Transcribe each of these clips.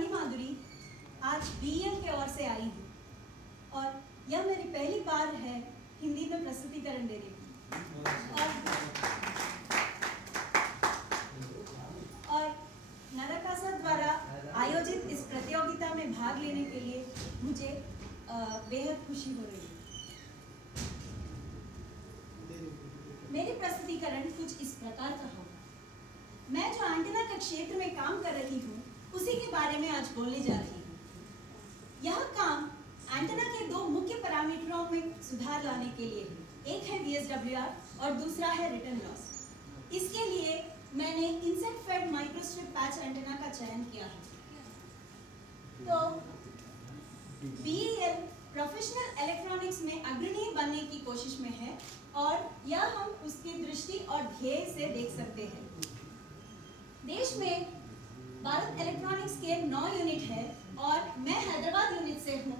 मणि माधुरी आज बीएल की ओर से आई हूँ और यह मेरी पहली बार है हिंदी में प्रस्तुतिकरण देने की। और नरकासा द्वारा आयोजित इस प्रतियोगिता में भाग लेने के लिए मुझे बेहद खुशी हो रही है। मेरी प्रस्तुतिकरण कुछ इस प्रकार का होगा। मैं जो एंटेना के क्षेत्र में काम कर रही हूँ उसी के बारे में आज बोलने जा रही हूँ। यह काम एंटेना के दो मुख्य पैरामीटरों में सुधार लाने के लिए है। एक है VSWR और दूसरा है रिटर्न लॉस। इसके लिए मैंने inset fed microstrip patch antenna का चयन किया है। तो BEL प्रोफेशनल इलेक्ट्रॉनिक्स में अग्रणी बनने की कोशिश में है और यह हम उसकी दृष्टि और ध्येय से देख सकते हैं। देश में भारत इलेक्ट्रॉनिक्स के 9 यूनिट है और मैं हैदराबाद यूनिट से हूँ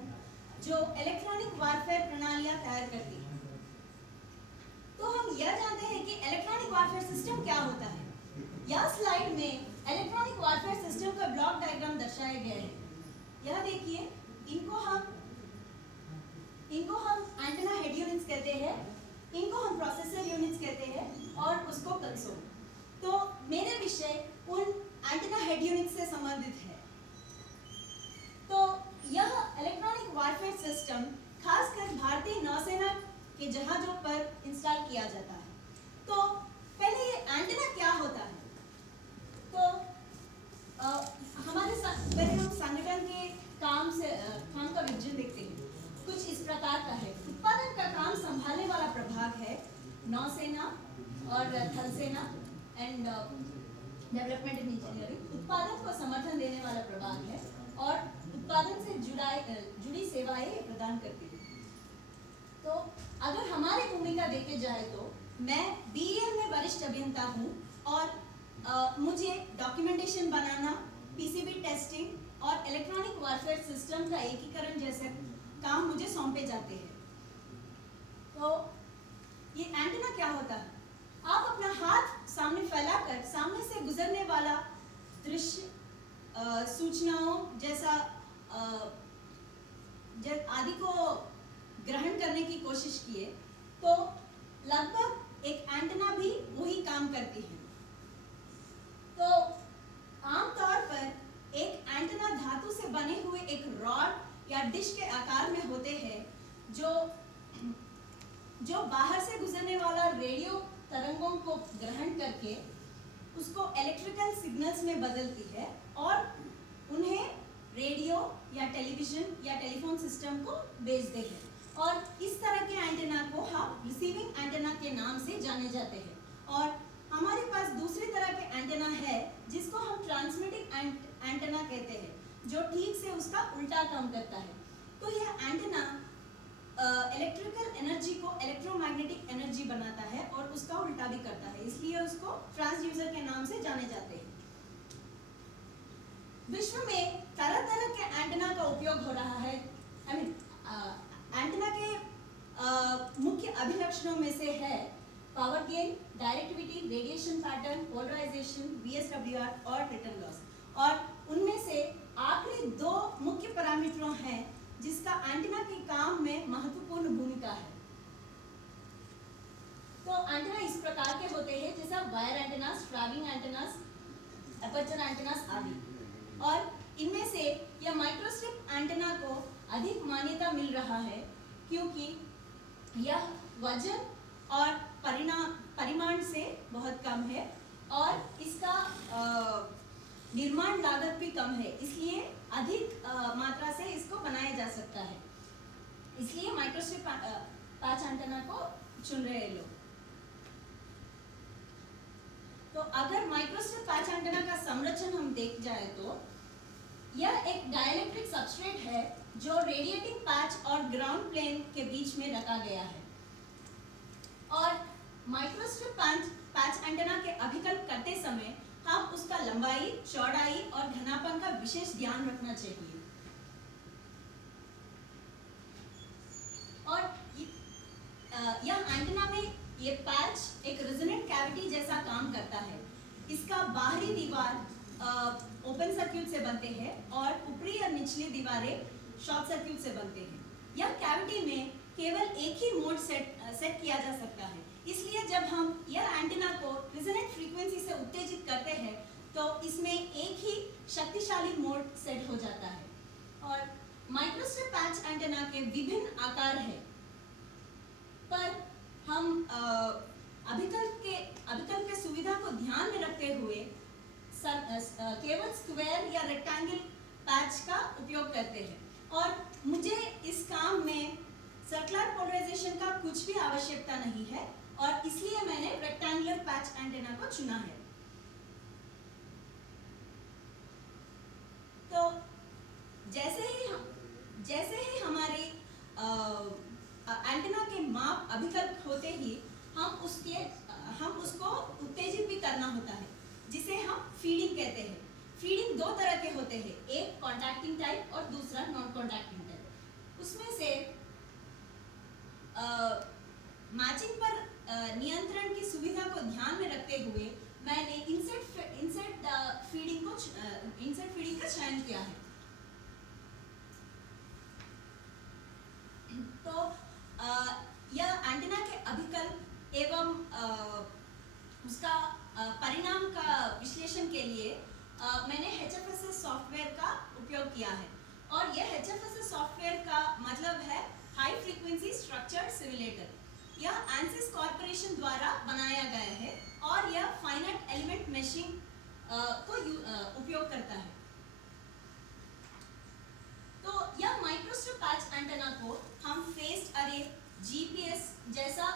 जो इलेक्ट्रॉनिक वारफेयर प्रणालियाँ तैयार करती है। तो हम यह जानते हैं कि इलेक्ट्रॉनिक वारफेयर सिस्टम क्या होता है। यह स्लाइड में इलेक्ट्रॉनिक वारफेयर सिस्टम का ब्लॉक डायग्राम दर्शाया गया है। यह देखिए, इनको हम एंटेना हेड यूनिट्स कहते हैं, इनको हम प्रोसेसर यूनिट्स कहते हैं और उसको कंसोल। तो मेरे विषय उन एंटेना हेड यूनिट से संबंधित है। तो यह इलेक्ट्रॉनिक वारफेयर सिस्टम खासकर भारतीय नौसेना के जहाजों पर इंस्टॉल किया जाता है। तो पहले ये एंटेना क्या होता है। तो पहले हम संगठन के काम का विजन देखते हैं। कुछ इस प्रकार का है। उत्पादन का काम संभालने वाला प्रभाग है नौसेना और थल सेना एंड डेवलपमेंट एंड इंजीनियरिंग। उत्पादन को समर्थन देने वाला प्रभाग है और उत्पादन से जुड़ी सेवाएं प्रदान करती है। तो अगर हमारी भूमिका देखे जाए तो मैं BEL में वरिष्ठ अभियंता हूँ और मुझे डॉक्यूमेंटेशन बनाना, PCB टेस्टिंग और इलेक्ट्रॉनिक वारफेयर सिस्टम का एकीकरण जैसे काम मुझे सौंपे जाते हैं। तो ये एंटेना क्या होता है। आप अपना हाथ सामने फैलाकर सामने से गुजरने वाला दृश्य, सूचनाओं जैसा आदि को ग्रहण करने की कोशिश किए तो लगभग एक एंटेना भी वही काम करती है। तो आमतौर पर एक एंटेना धातु से बने हुए एक रॉड या डिश के आकार में होते हैं जो बाहर से गुजरने वाला रेडियो तरंगों को ग्रहण करके उसको इलेक्ट्रिकल सिग्नल्स में बदलती है और उन्हें रेडियो या टेलीविजन या टेलीफोन सिस्टम को भेजते हैं। और इस तरह के एंटेना को हम रिसीविंग एंटेना के नाम से जाने जाते हैं। और हमारे पास दूसरी तरह के एंटेना है जिसको हम ट्रांसमिटिंग एंटेना कहते हैं, जो ठीक से उसका उल्टा काम करता है। तो यह एंटेना इलेक्ट्रिकल एनर्जी को इलेक्ट्रोमैग्नेटिक एनर्जी बनाता है और उसका उल्टा भी करता है, इसलिए उसको ट्रांसड्यूसर के नाम से जाने जाते हैं। विश्व में तरह तरह के एंटेना का उपयोग हो रहा है। एंटेना के मुख्य अभिलक्षणों में से है power gain, directivity, radiation pattern, polarisation, VSWR और रिटर्न लॉस। और उनमें से आखिरी दो मुख्य पैरामीटरों हैं जिसका एंटेना के काम में महत्वपूर्ण भूमिका है। तो एंटेना इस प्रकार के होते हैं जैसा wire antennas, travelling antennas, aperture antennas आदि। और इनमें से यह माइक्रोस्ट्रिप एंटेना को अधिक मान्यता मिल रहा है क्योंकि यह वजन और परिमाण से बहुत कम है और इसका निर्माण लागत भी कम है, इसलिए अधिक मात्रा से इसको बनाया जा सकता है। इसलिए माइक्रोस्ट्रिप पैच एंटेना को चुन रहे हैं लोग। तो अगर माइक्रोस्ट्रिप पैच एंटेना का संरचना हम देख जाए तो यह एक डाइलेक्ट्रिक सबस्ट्रेट है जो रेडिएटिंग पैच और ग्राउंड प्लेन के बीच में रखा गया है। और माइक्रोस्ट्रिप पैच एंटेना के अभिकल्प करते समय हम उसका लंबाई, चौड़ाई और घनापन का विशेष ध्यान रखना चाहिए। और यह एंटेना में ये पैच एक रेजोनेंट कैविटी जैसा काम करता है। इसका बाहरी दीवार ओपन सर्किट से बनते हैं और ऊपरी और निचली दीवारें शॉर्ट सर्किट से बनते हैं। यह कैविटी में केवल एक ही मोड सेट किया जा सकता है, इसलिए जब हम यह एंटीना को रेजोनेंट फ्रीक्वेंसी से उत्तेजित करते हैं तो इसमें एक ही शक्तिशाली मोड सेट हो जाता है। और माइक्रोस्ट्रिप पैच एंटीना के विभिन्न आकार हैं, पर हम अभिकल्प के सुविधा को ध्यान में रखते हुए केवल स्क्वायर या रेक्टेंगल पैच का उपयोग करते हैं। और मुझे इस काम में सर्कुलर पोलराइजेशन का कुछ भी आवश्यकता नहीं है और इसलिए मैंने रेक्टेंगुलर पैच एंटीना को चुना है। तो जैसे ही हमारे एंटीना के माप अभिकल्प होते ही हम उसको उत्तेजित भी करना होता है, जिसे हम फीडिंग कहते हैं। फीडिंग दो तरह के होते हैं, एक कॉन्टैक्टिंग टाइप और दूसरा नॉन कॉन्टैक्टिंग टाइप। उसमें से मैचिंग पर नियंत्रण की सुविधा को ध्यान में रखते हुए मैंने इंसर्ट फीडिंग का चयन किया है। तो यह एंटीना के अभिकल्प एवं उसका परिणाम का विश्लेषण के लिए मैंने HFSS सॉफ्टवेयर का उपयोग किया है। और यह HFSS सॉफ्टवेयर का मतलब है हाई फ्रीक्वेंसी स्ट्रक्चर्ड सिमुलेटर। यह ANSYS कॉर्पोरेशन द्वारा बनाया गया है और यह फाइनाइट एलिमेंट मैशिंग को उपयोग करता है। तो यह माइक्रोस्ट्रिप पैच एंटीना को हम फेस्ड अरे GPS जैसा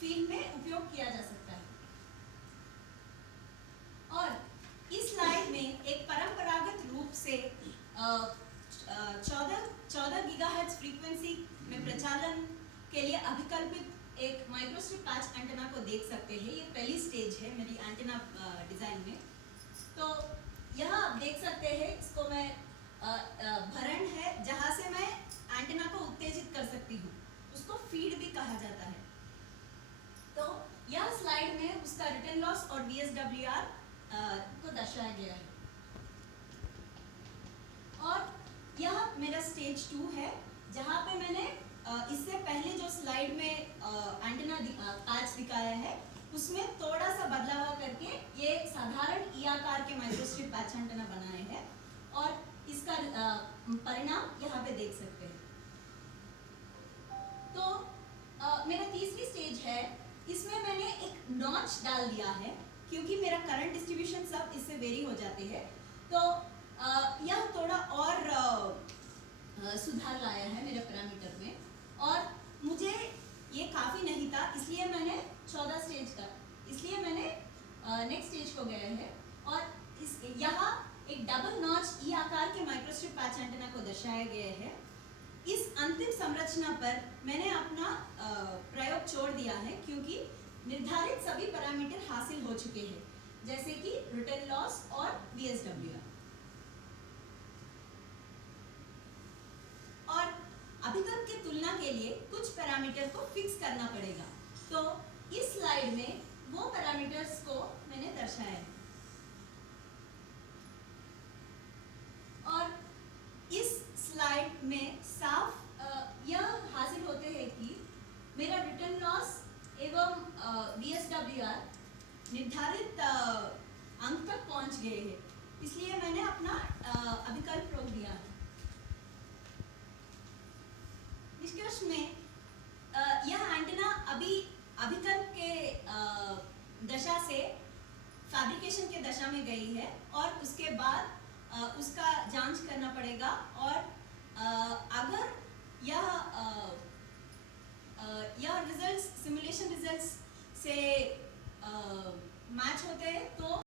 फील्ड में उपयोग किया जा सकता है। और इस स्लाइड में एक परंपरागत रूप से 14 गीगाहर्ट्ज फ्रीक्वेंसी में प्रचालन के लिए अभिकल्पित एक माइक्रोस्ट्रिप पैच एंटीना को देख सकते हैं। ये पहली स्टेज है मेरी एंटीना डिजाइन में। तो यहाँ आप देख सकते हैं, इसको मैं भरण है जहाँ से मैं एंटीना को उत्तेजित कर सकती हूँ, उसको फीड भी कहा जाता है। तो यह स्लाइड में उसका रिटर्न लॉस और VSWR को दर्शाया गया है। और यह मेरा स्टेज 2 है, जहाँ पे मैंने इससे पहले जो स्लाइड में एंटीना पैच दिखाया है उसमें थोड़ा सा बदलाव करके ये साधारण ई आकार के माइक्रोस्ट्रिप पैच एंटीना बनाए हैं और इसका परिणाम यहाँ पे देख सकते हैं। तो मेरा तीसरी स्टेज है, इसमें मैंने एक नॉच डाल दिया है क्योंकि मेरा करंट डिस्ट्रीब्यूशन सब इससे वेरी हो जाते हैं। तो यह थोड़ा और सुधार लाया है मेरे पैरामीटर में, और मुझे ये काफ़ी नहीं था, इसलिए मैंने 14 स्टेज का, इसलिए मैंने नेक्स्ट स्टेज को गया है। और यहाँ एक डबल नॉच ई आकार के माइक्रोस्ट्रिप पैच एंटीना को दर्शाया गया है। इस अंतिम संरचना पर मैंने अपना प्रयोग छोड़ दिया है क्योंकि निर्धारित सभी पैरामीटर हासिल हो चुके हैं, जैसे कि रिटर्न लॉस और VSWR। और अभिकल्प की तुलना के लिए कुछ पैरामीटर को फिक्स करना पड़ेगा। तो इस स्लाइड में वो पैरामीटर्स को मैंने दर्शाया है। और इस स्लाइड में साफ यह हासिल होते हैं कि मेरा रिटर्न लॉस एवं VSWR निर्धारित अंक तक पहुंच गए हैं, इसलिए मैंने अपना अभिकल्प रोक दिया है। निष्कर्ष में यह एंटीना अभी अभिकल्प के दशा से फैब्रिकेशन के दशा में गई है और उसके बाद उसका जांच करना पड़ेगा। और अगर यह रिजल्ट्स सिमुलेशन रिजल्ट्स से मैच होते हैं तो